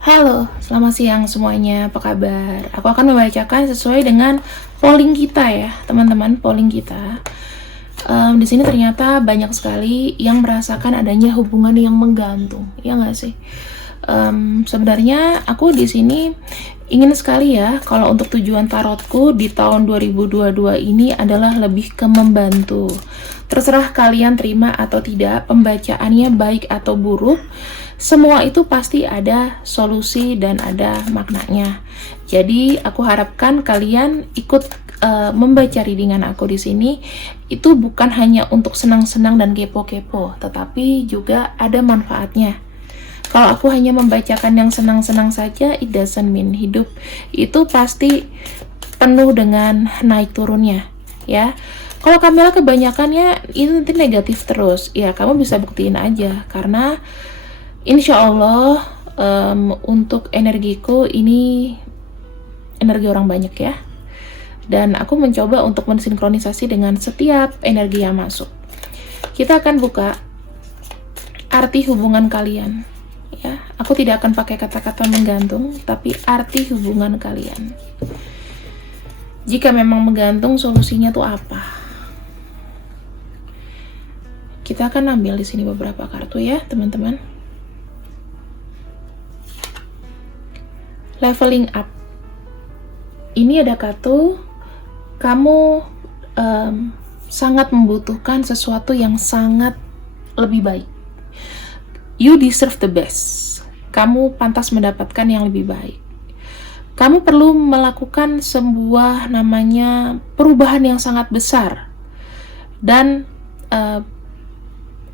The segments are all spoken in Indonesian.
Halo, selamat siang semuanya. Apa kabar? Aku akan membacakan sesuai dengan polling kita ya, teman-teman. Polling kita. Di sini ternyata banyak sekali yang merasakan adanya hubungan yang menggantung. Ya nggak sih? Sebenarnya aku di sini ingin sekali ya, kalau untuk tujuan tarotku di tahun 2022 ini adalah lebih ke membantu. Terserah kalian terima atau tidak, pembacaannya baik atau buruk, semua itu pasti ada solusi dan ada maknanya. Jadi aku harapkan kalian ikut membaca readingan aku di sini itu bukan hanya untuk senang-senang dan kepo-kepo, tetapi juga ada manfaatnya. Kalau aku hanya membacakan yang senang-senang saja, it doesn't mean hidup itu pasti penuh dengan naik turunnya, ya. Kalau Kamila kebanyakannya itu nanti negatif terus, ya kamu bisa buktiin aja, karena insya Allah untuk energiku ini energi orang banyak ya. Dan aku mencoba untuk mensinkronisasi dengan setiap energi yang masuk. Kita akan buka arti hubungan kalian. Ya, aku tidak akan pakai kata-kata menggantung, tapi arti hubungan kalian. Jika memang menggantung, solusinya tuh apa? Kita akan ambil di sini beberapa kartu ya, teman-teman. Leveling up. Ini ada kartu kamu sangat membutuhkan sesuatu yang sangat lebih baik. You deserve the best. Kamu pantas mendapatkan yang lebih baik. Kamu perlu melakukan sebuah namanya perubahan yang sangat besar. Dan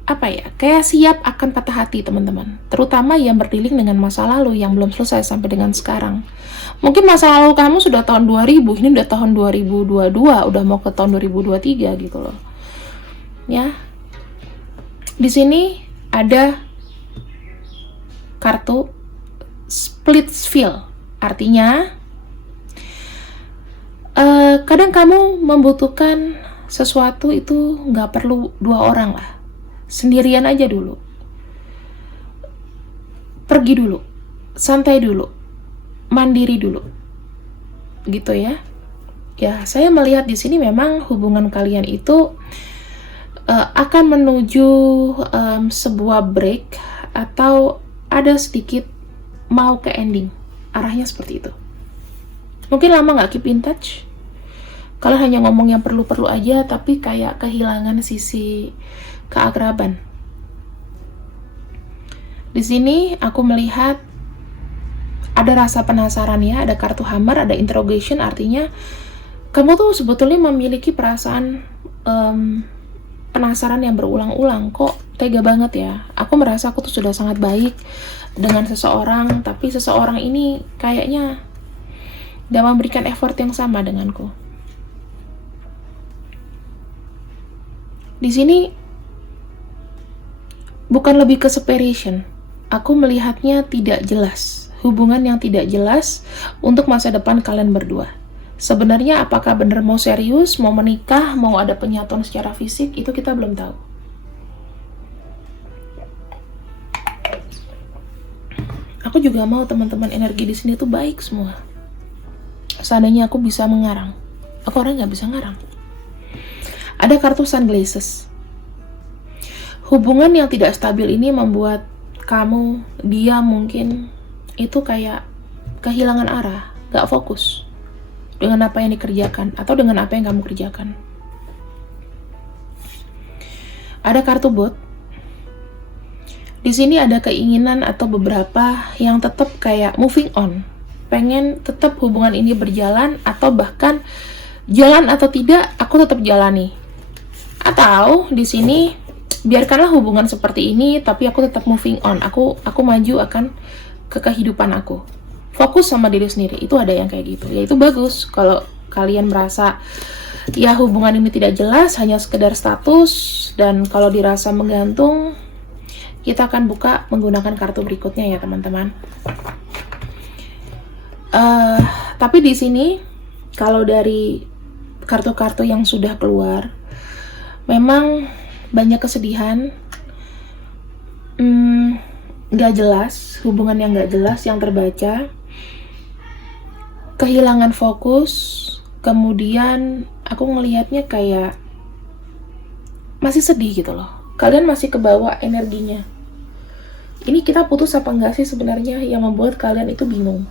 kayak siap akan patah hati teman-teman, terutama yang berdealing dengan masa lalu yang belum selesai sampai dengan sekarang. Mungkin masa lalu kamu sudah tahun 2000, ini udah tahun 2022, udah mau ke tahun 2023 gitu loh. Ya. Di sini ada kartu Splitsville, artinya kadang kamu membutuhkan sesuatu itu nggak perlu dua orang lah. Sendirian aja dulu. Pergi dulu. Santai dulu. Mandiri dulu. Gitu ya. Ya, saya melihat di sini memang hubungan kalian itu akan menuju sebuah break atau ada sedikit mau ke ending. Arahnya seperti itu. Mungkin lama nggak keep in touch. Kalau hanya ngomong yang perlu-perlu aja, tapi kayak kehilangan sisi keakraban. Di sini aku melihat ada rasa penasaran ya, ada kartu hammer, ada interrogation, artinya kamu tuh sebetulnya memiliki perasaan penasaran yang berulang-ulang. Kok tega banget ya? Aku merasa aku tuh sudah sangat baik dengan seseorang, tapi seseorang ini kayaknya gak memberikan effort yang sama denganku. Di sini bukan lebih ke separation. Aku melihatnya tidak jelas. Hubungan yang tidak jelas untuk masa depan kalian berdua. Sebenarnya apakah benar mau serius, mau menikah, mau ada penyatuan secara fisik, itu kita belum tahu. Aku juga mau teman-teman energi di sini tuh baik semua. Seandainya aku bisa mengarang. Aku orang nggak bisa ngarang. Ada kartu sunglasses. Hubungan yang tidak stabil ini membuat kamu, dia mungkin itu kayak kehilangan arah, gak fokus dengan apa yang dikerjakan atau dengan apa yang kamu kerjakan. Ada kartu bot. Di sini ada keinginan atau beberapa yang tetap kayak moving on, pengen tetap hubungan ini berjalan atau bahkan jalan atau tidak, aku tetap jalani. Atau di sini biarkanlah hubungan seperti ini, tapi aku tetap moving on. Aku maju akan ke kehidupan aku. Fokus sama diri sendiri. Itu ada yang kayak gitu. Ya itu bagus kalau kalian merasa ya hubungan ini tidak jelas, hanya sekedar status, dan kalau dirasa menggantung, kita akan buka menggunakan kartu berikutnya ya teman-teman. Tapi di sini kalau dari kartu-kartu yang sudah keluar, memang banyak kesedihan, nggak jelas, hubungan yang nggak jelas yang terbaca, kehilangan fokus, kemudian aku ngelihatnya kayak masih sedih gitu loh. Kalian masih kebawa energinya. Ini kita putus apa enggak sih sebenarnya yang membuat kalian itu bingung.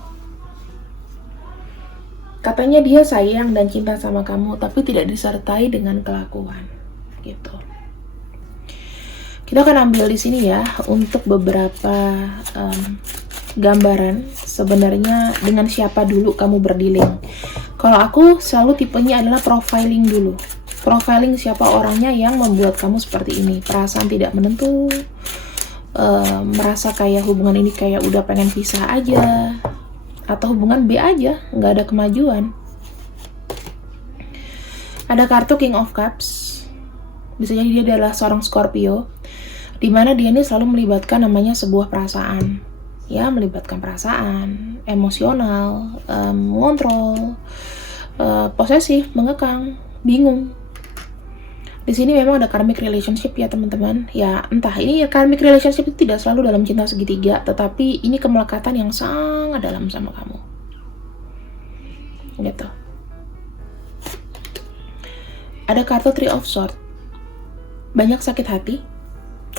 Katanya dia sayang dan cinta sama kamu, tapi tidak disertai dengan kelakuan, gitu. Kita akan ambil di sini ya untuk beberapa gambaran sebenarnya dengan siapa dulu kamu berdealing. Kalau aku selalu tipenya adalah profiling dulu. Profiling siapa orangnya yang membuat kamu seperti ini. Perasaan tidak menentu, merasa kayak hubungan ini kayak udah pengen pisah aja, atau hubungan B aja, nggak ada kemajuan. Ada kartu King of Cups, bisa jadi dia adalah seorang Scorpio, dimana dia ini selalu melibatkan namanya sebuah perasaan, ya, melibatkan perasaan, emosional, ngontrol, posesif, mengekang, bingung. Di sini memang ada karmic relationship ya teman-teman. Ya entah ini karmic relationship itu tidak selalu dalam cinta segitiga, tetapi ini kemelekatan yang sangat dalam sama kamu. Gitu. Ada kartu Three of Swords. Banyak sakit hati.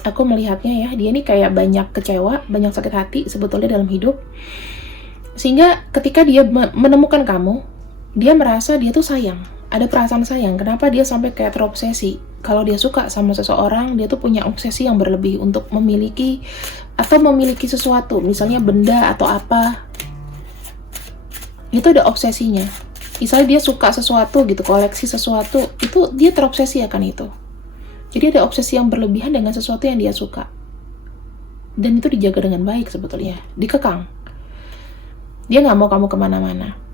Aku melihatnya ya, dia ini kayak banyak kecewa, banyak sakit hati sebetulnya dalam hidup. Sehingga ketika dia menemukan kamu, dia merasa dia tuh sayang. Ada perasaan sayang. Kenapa dia sampai kayak terobsesi? Kalau dia suka sama seseorang, dia tuh punya obsesi yang berlebih untuk memiliki atau memiliki sesuatu, misalnya benda atau apa. Itu ada obsesinya. Misalnya dia suka sesuatu gitu, koleksi sesuatu, itu dia terobsesi akan itu. Jadi ada obsesi yang berlebihan dengan sesuatu yang dia suka. Dan itu dijaga dengan baik sebetulnya, dikekang. Dia nggak mau kamu kemana-mana.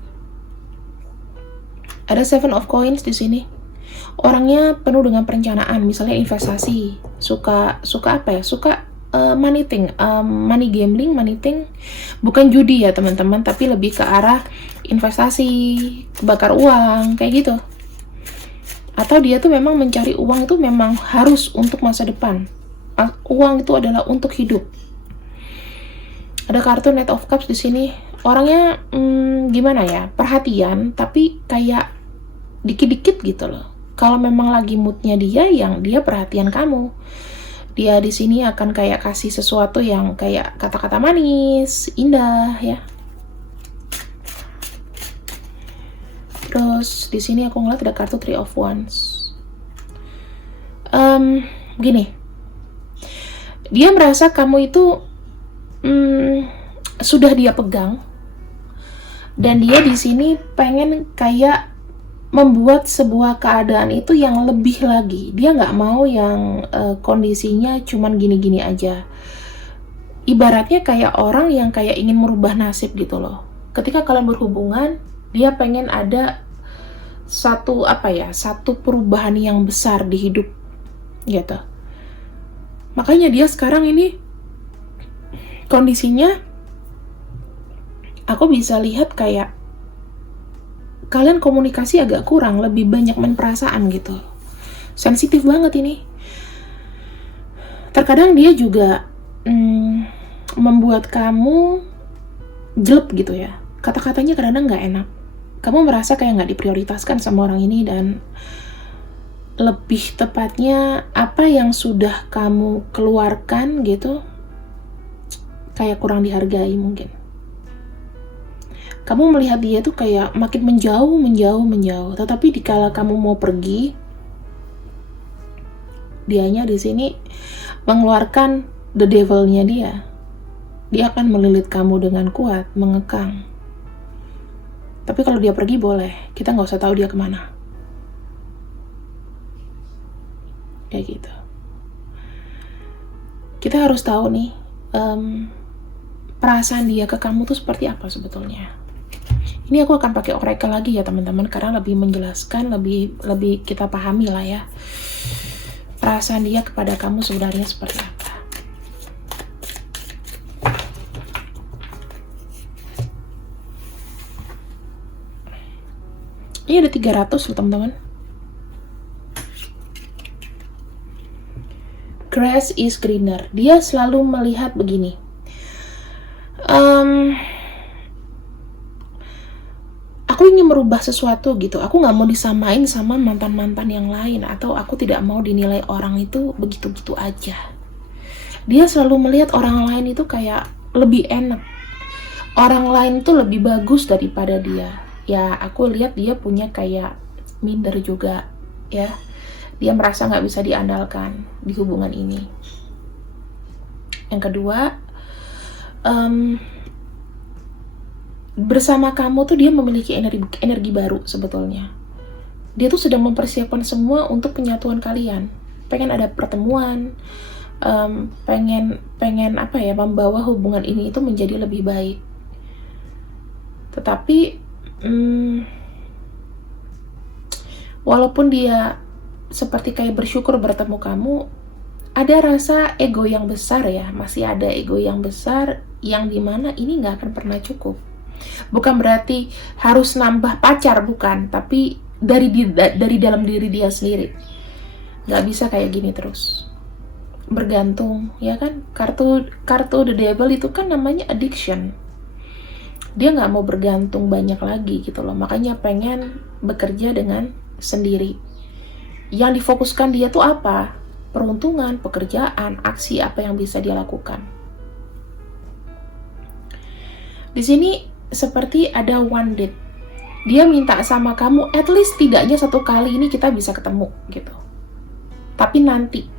Ada Seven of Coins di sini. Orangnya penuh dengan perencanaan, misalnya investasi, suka apa ya? Suka money thing, money gambling, money thing. Bukan judi ya teman-teman, tapi lebih ke arah investasi, bakar uang, kayak gitu. Atau dia tuh memang mencari uang itu memang harus untuk masa depan. Uang itu adalah untuk hidup. Ada kartu Knight of Cups di sini. Orangnya gimana ya? Perhatian, tapi kayak dikit-dikit gitu loh. Kalau memang lagi moodnya dia, yang dia perhatian kamu. Dia di sini akan kayak kasih sesuatu yang kayak kata-kata manis, indah ya. Terus di sini aku ngeliat ada kartu Three of Wands. Gini. Dia merasa kamu itu sudah dia pegang. Dan dia di sini pengen kayak membuat sebuah keadaan itu yang lebih lagi. Dia nggak mau yang kondisinya cuman gini-gini aja. Ibaratnya kayak orang yang kayak ingin merubah nasib gitu loh. Ketika kalian berhubungan, dia pengen ada satu perubahan yang besar di hidup gitu. Makanya dia sekarang ini kondisinya, aku bisa lihat kayak kalian komunikasi agak kurang, lebih banyak main perasaan gitu. Sensitif banget ini. Terkadang dia juga membuat kamu jelek gitu ya. Kata-katanya kadang-kadang nggak enak. Kamu merasa kayak nggak diprioritaskan sama orang ini, dan lebih tepatnya apa yang sudah kamu keluarkan gitu kayak kurang dihargai mungkin. Kamu melihat dia tuh kayak makin menjauh. Tetapi dikala kamu mau pergi, dianya di sini mengeluarkan the devil-nya dia. Dia akan melilit kamu dengan kuat, mengekang. Tapi kalau dia pergi boleh, kita nggak usah tahu dia kemana. Kayak gitu. Kita harus tahu nih, perasaan dia ke kamu tuh seperti apa sebetulnya. Ini aku akan pakai oracle lagi ya teman-teman, karena lebih menjelaskan, lebih kita pahami lah ya. Perasaan dia kepada kamu sebenarnya seperti apa. Ini ada 300 loh teman-teman. Grass is greener. Dia selalu melihat begini. Em, aku ingin merubah sesuatu gitu. Aku nggak mau disamain sama mantan-mantan yang lain, atau aku tidak mau dinilai orang itu begitu-begitu aja. Dia selalu melihat orang lain itu kayak lebih enak, orang lain tuh lebih bagus daripada dia. Ya, aku lihat dia punya kayak minder juga, ya. Dia merasa nggak bisa diandalkan di hubungan ini. Yang kedua, bersama kamu tuh dia memiliki energi baru sebetulnya. Dia tuh sedang mempersiapkan semua untuk penyatuan kalian. Pengen ada pertemuan, pengen apa ya, membawa hubungan ini itu menjadi lebih baik. Tetapi walaupun dia seperti kayak bersyukur bertemu kamu, ada rasa ego yang besar ya, masih ada ego yang besar yang dimana ini nggak akan pernah cukup. Bukan berarti harus nambah pacar, bukan, tapi dari dalam diri dia sendiri. Nggak bisa kayak gini terus. Bergantung, ya kan? Kartu the devil itu kan namanya addiction. Dia nggak mau bergantung banyak lagi gitu loh. Makanya pengen bekerja dengan sendiri. Yang difokuskan dia tuh apa? Peruntungan, pekerjaan, aksi apa yang bisa dia lakukan. Di sini seperti ada one date. Dia minta sama kamu, at least tidaknya 1 kali ini kita bisa ketemu gitu. Tapi nanti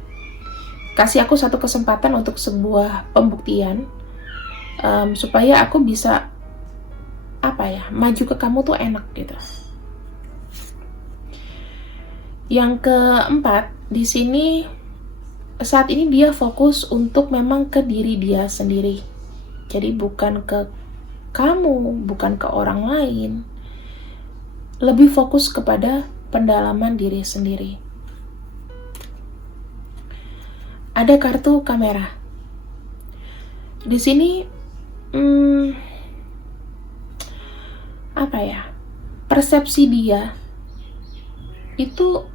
kasih aku 1 kesempatan untuk sebuah pembuktian, supaya aku bisa apa ya, maju ke kamu tuh enak gitu. Yang keempat, di sini saat ini dia fokus untuk memang ke diri dia sendiri. Jadi bukan ke kamu, bukan ke orang lain. Lebih fokus kepada pendalaman diri sendiri. Ada kartu kamera. Di sini apa ya? Persepsi dia itu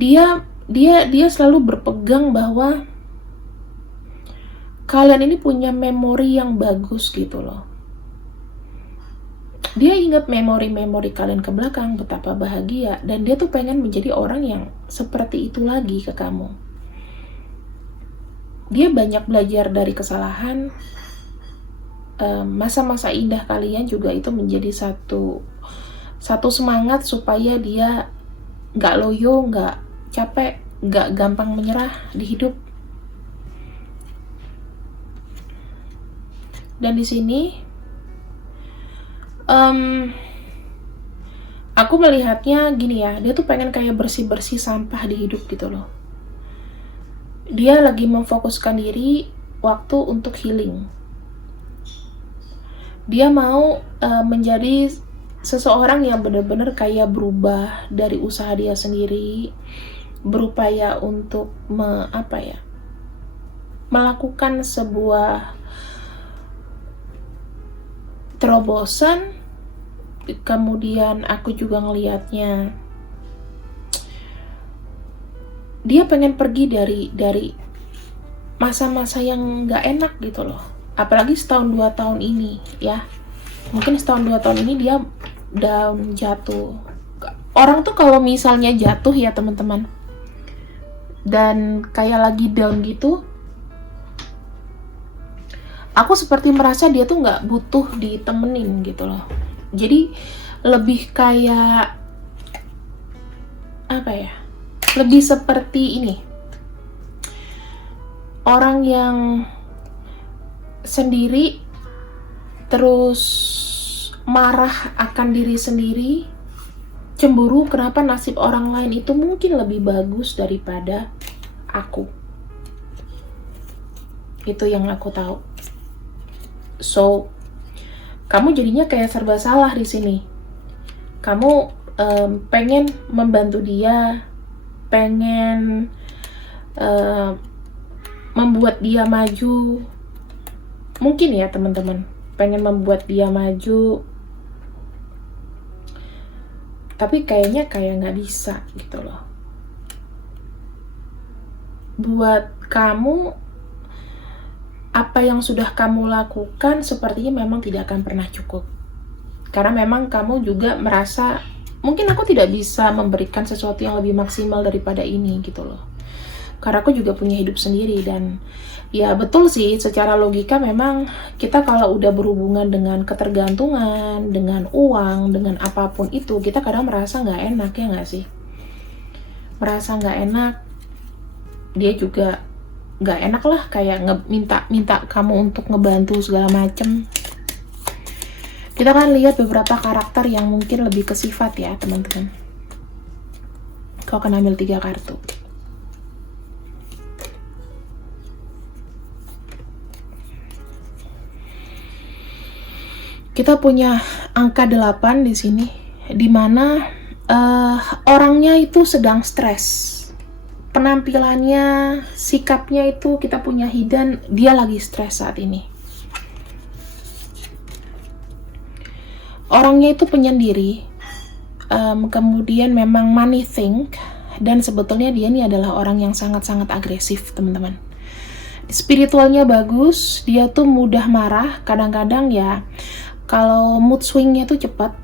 dia selalu berpegang bahwa kalian ini punya memori yang bagus gitu loh. Dia ingat memori-memori kalian ke belakang, betapa bahagia, dan dia tuh pengen menjadi orang yang seperti itu lagi ke kamu. Dia banyak belajar dari kesalahan. Masa-masa indah kalian juga itu menjadi satu semangat supaya dia nggak loyo, nggak capek, nggak gampang menyerah di hidup. Dan di sini aku melihatnya gini ya, dia tuh pengen kayak bersih-bersih sampah di hidup gitu loh. Dia lagi memfokuskan diri waktu untuk healing. Dia mau menjadi seseorang yang benar-benar kayak berubah dari usaha dia sendiri, berupaya untuk melakukan sebuah terobosan. Kemudian aku juga ngelihatnya dia pengen pergi dari masa-masa yang nggak enak gitu loh. Apalagi setahun 2 tahun ini ya, mungkin setahun 2 tahun ini dia down, jatuh. Orang tuh kalau misalnya jatuh ya teman-teman, dan kayak lagi down gitu, aku seperti merasa dia tuh nggak butuh ditemenin gitu loh. Jadi lebih kayak apa ya, lebih seperti ini, orang yang sendiri terus marah akan diri sendiri, cemburu kenapa nasib orang lain itu mungkin lebih bagus daripada aku. Itu yang aku tahu. So, kamu jadinya kayak serba salah di sini. Kamu pengen membantu dia, pengen membuat dia maju. Mungkin ya teman-teman, pengen membuat dia maju, tapi kayaknya kayak nggak bisa gitu loh. buat kamu, apa yang sudah kamu lakukan sepertinya memang tidak akan pernah cukup. Karena memang kamu juga merasa, mungkin aku tidak bisa memberikan sesuatu yang lebih maksimal daripada ini gitu loh. Karena aku juga punya hidup sendiri, dan ya betul sih, secara logika memang kita kalau udah berhubungan dengan ketergantungan, dengan uang, dengan apapun itu, kita kadang merasa nggak enak, ya nggak sih? Merasa nggak enak, dia juga nggak enak lah, kayak minta kamu untuk ngebantu segala macem. Kita kan lihat beberapa karakter yang mungkin lebih ke sifat ya teman-teman. Kau akan ambil 3 kartu. Kita punya angka 8 di sini, dimana orangnya itu sedang stres. Penampilannya, sikapnya itu kita punya hidden, dia lagi stres saat ini. Orangnya itu penyendiri, kemudian memang money think, dan sebetulnya dia ini adalah orang yang sangat-sangat agresif teman-teman. Spiritualnya bagus, dia tuh mudah marah, kadang-kadang ya kalau mood swingnya tuh cepat.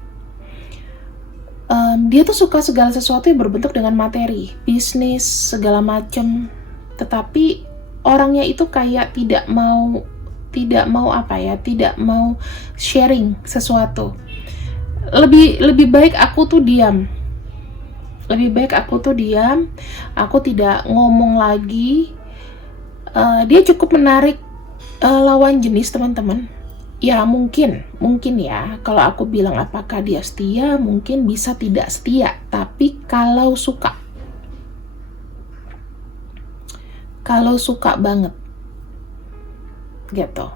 Dia tuh suka segala sesuatu yang berbentuk dengan materi, bisnis, segala macem. Tetapi orangnya itu kayak tidak mau sharing sesuatu. Lebih baik aku tuh diam. Aku tidak ngomong lagi. Dia cukup menarik lawan jenis teman-teman. Ya mungkin ya, kalau aku bilang apakah dia setia, mungkin bisa tidak setia, tapi kalau suka banget gitu.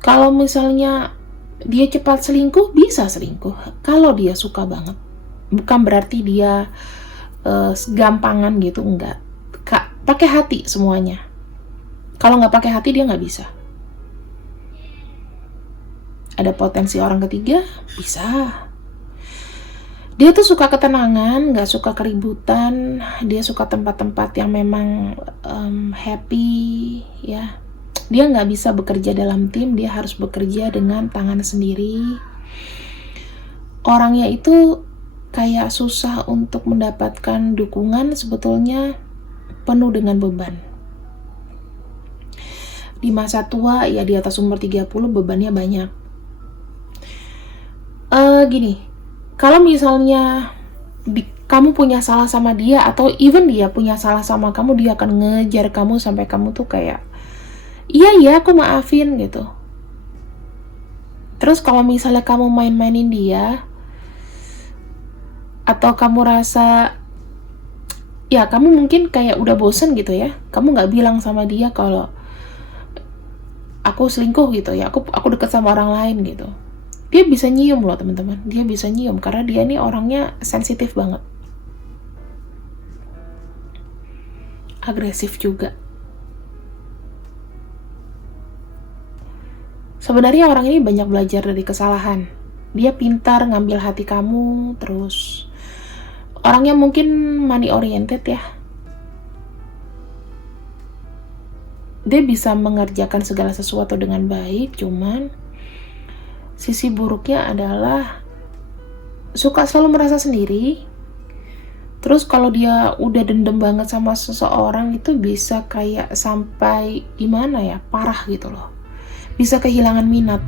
Kalau misalnya dia cepat selingkuh, bisa selingkuh kalau dia suka banget. Bukan berarti dia gampangan gitu, enggak. Pakai hati semuanya. Kalau nggak pakai hati dia nggak bisa. Ada potensi orang ketiga, bisa. Dia tuh suka ketenangan, gak suka keributan. Dia suka tempat-tempat yang memang happy, ya. Dia gak bisa bekerja dalam tim, dia harus bekerja dengan tangan sendiri. Orangnya itu kayak susah untuk mendapatkan dukungan, sebetulnya penuh dengan beban. Di masa tua, ya di atas umur 30, bebannya banyak. Gini, kalau misalnya kamu punya salah sama dia, atau even dia punya salah sama kamu, dia akan ngejar kamu sampai kamu tuh kayak, iya aku maafin gitu. Terus kalau misalnya kamu main-mainin dia, atau kamu rasa, ya kamu mungkin kayak udah bosen gitu ya, kamu nggak bilang sama dia kalau aku selingkuh gitu ya, aku deket sama orang lain gitu. Dia bisa nyium loh teman-teman, dia bisa nyium karena dia ini orangnya sensitif banget, agresif juga. Sebenarnya orang ini banyak belajar dari kesalahan. Dia pintar ngambil hati kamu, terus orangnya mungkin money oriented ya. Dia bisa mengerjakan segala sesuatu dengan baik, cuman sisi buruknya adalah suka selalu merasa sendiri. Terus kalau dia udah dendam banget sama seseorang, itu bisa kayak sampai gimana ya, parah gitu loh. Bisa kehilangan minat.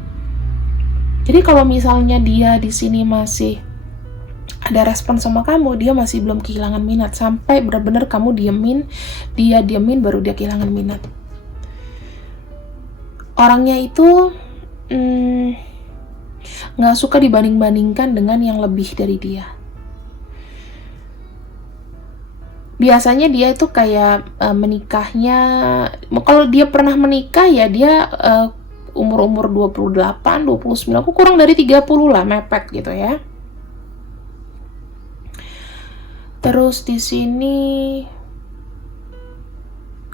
Jadi kalau misalnya dia di sini masih ada respon sama kamu, dia masih belum kehilangan minat, sampai benar-benar kamu dia diemin baru dia kehilangan minat. Orangnya itu nggak suka dibanding-bandingkan dengan yang lebih dari dia. Biasanya dia itu kayak menikahnya, kalau dia pernah menikah ya dia umur 28, 29, aku kurang dari 30 lah, mepet gitu ya. Terus di sini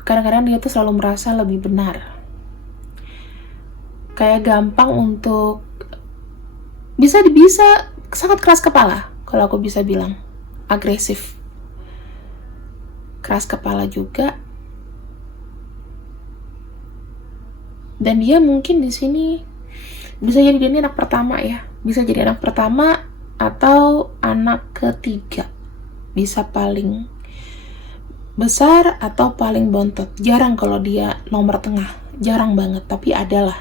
kadang-kadang dia tuh selalu merasa lebih benar. Kayak gampang untuk bisa sangat keras kepala, kalau aku bisa bilang agresif. keras kepala juga. Dan dia mungkin di sini bisa jadi dia ini anak pertama ya, bisa jadi anak pertama atau anak ketiga, bisa paling besar atau paling bontot. Jarang kalau dia nomor tengah, jarang banget, tapi adalah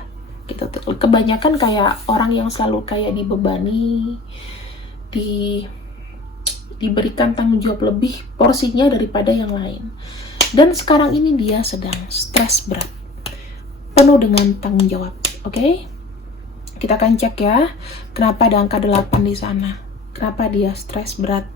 gitu. Kebanyakan kayak orang yang selalu kayak dibebani, diberikan tanggung jawab lebih porsinya daripada yang lain. Dan sekarang ini dia sedang stres berat, penuh dengan tanggung jawab. Oke? Kita akan cek ya, kenapa ada angka 8 di sana. Kenapa dia stres berat?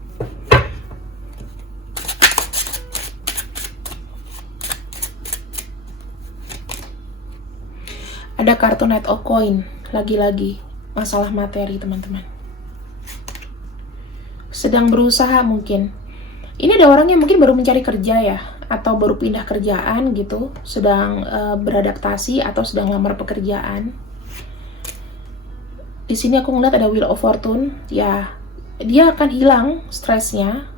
Ada kartu Knight of Coin, lagi-lagi masalah materi teman-teman. Sedang berusaha mungkin. Ini ada orang yang mungkin baru mencari kerja ya, atau baru pindah kerjaan gitu, sedang beradaptasi atau sedang lamar pekerjaan. Di sini aku ngeliat ada Wheel of Fortune, ya dia akan hilang stresnya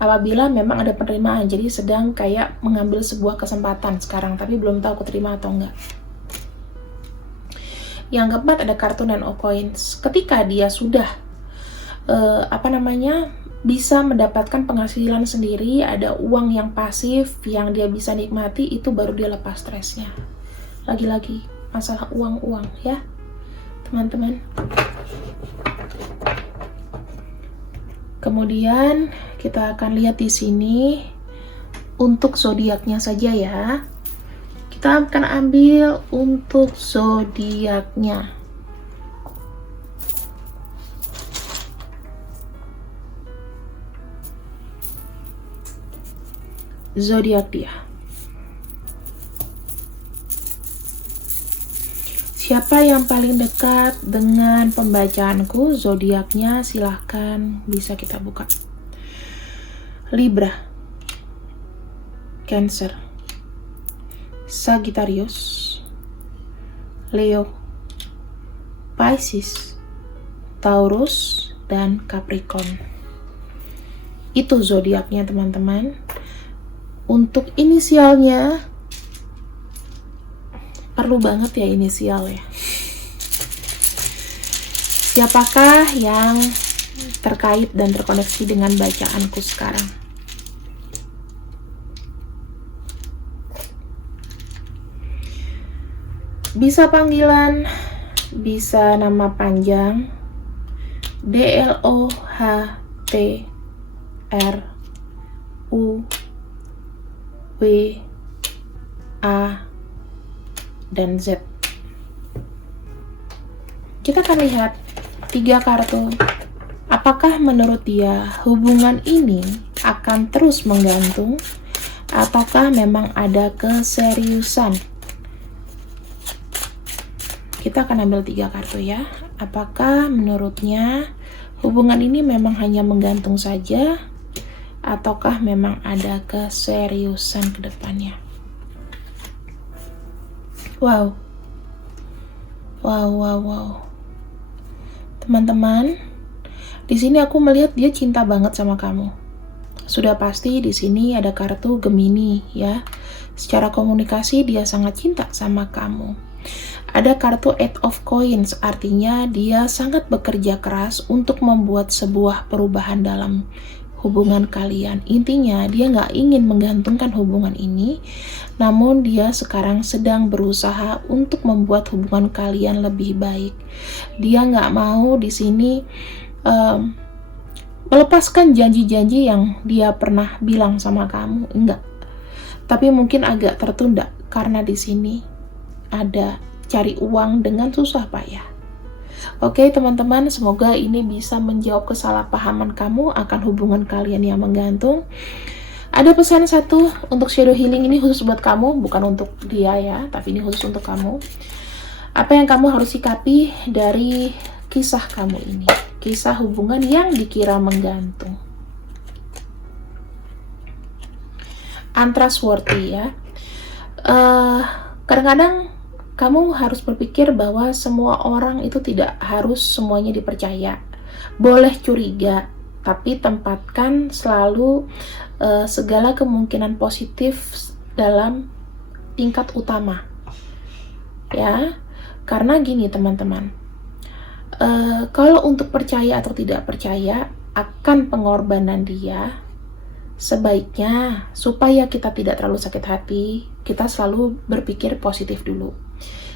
apabila memang ada penerimaan. Jadi sedang kayak mengambil sebuah kesempatan sekarang, tapi belum tahu keterima atau enggak. Yang keempat ada kartu Nine of Coins. Ketika dia sudah bisa mendapatkan penghasilan sendiri, ada uang yang pasif yang dia bisa nikmati, itu baru dia lepas stresnya. Lagi-lagi masalah uang ya teman-teman. Kemudian kita akan lihat di sini untuk zodiaknya saja ya. Kita akan ambil untuk zodiaknya. Zodiak dia. Siapa yang paling dekat dengan pembacaanku zodiaknya, silahkan bisa kita buka. Libra, Cancer, Sagittarius, Leo, Pisces, Taurus, dan Capricorn. Itu zodiaknya teman-teman. Untuk inisialnya, perlu banget ya inisial ya. Siapakah yang terkait dan terkoneksi dengan bacaanku sekarang? Bisa panggilan, bisa nama panjang, DLOHTRUWA dan Z. Kita akan lihat 3 kartu. Apakah menurut dia hubungan ini akan terus menggantung ataukah memang ada keseriusan? Kita akan ambil 3 kartu ya. Apakah menurutnya hubungan ini memang hanya menggantung saja ataukah memang ada keseriusan ke depannya? Wow. Teman-teman, di sini aku melihat dia cinta banget sama kamu. Sudah pasti di sini ada kartu Gemini ya. Secara komunikasi dia sangat cinta sama kamu. Ada kartu Eight of Coins, artinya dia sangat bekerja keras untuk membuat sebuah perubahan dalam hubungan kalian. Intinya dia nggak ingin menggantungkan hubungan ini, namun dia sekarang sedang berusaha untuk membuat hubungan kalian lebih baik. Dia nggak mau di sini melepaskan janji-janji yang dia pernah bilang sama kamu, enggak. Tapi mungkin agak tertunda karena di sini ada cari uang dengan susah payah. Oke teman-teman, semoga ini bisa menjawab kesalahpahaman kamu akan hubungan kalian yang menggantung. Ada pesan satu untuk shadow healing ini khusus buat kamu, bukan untuk dia ya, tapi ini khusus untuk kamu. Apa yang kamu harus sikapi dari kisah kamu ini, kisah hubungan yang dikira menggantung. Untrustworthy ya. Kadang-kadang kamu harus berpikir bahwa semua orang itu tidak harus semuanya dipercaya. Boleh curiga, tapi tempatkan selalu segala kemungkinan positif dalam tingkat utama, ya. Karena gini teman-teman, kalau untuk percaya atau tidak percaya akan pengorbanan dia, sebaiknya supaya kita tidak terlalu sakit hati, kita selalu berpikir positif dulu.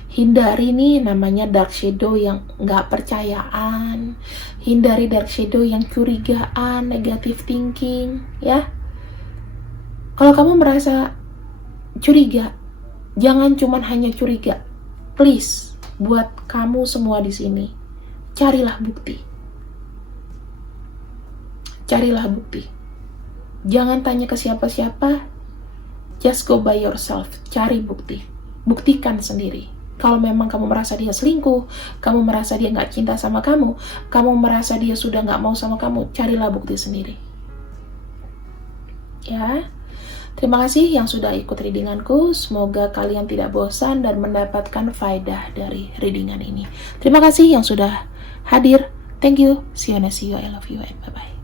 Hindari nih namanya dark shadow yang nggak percayaan, hindari dark shadow yang curigaan, negative thinking, ya. Kalau kamu merasa curiga, jangan cuman hanya curiga. Please, buat kamu semua di sini, carilah bukti. Carilah bukti. Jangan tanya ke siapa-siapa, just go by yourself, cari bukti. Buktikan sendiri. Kalau memang kamu merasa dia selingkuh, kamu merasa dia nggak cinta sama kamu merasa dia sudah nggak mau sama kamu, carilah bukti sendiri. Ya, terima kasih yang sudah ikut readinganku. Semoga kalian tidak bosan dan mendapatkan faedah dari readingan ini. Terima kasih yang sudah hadir. Thank you. See you next video. I love you and bye-bye.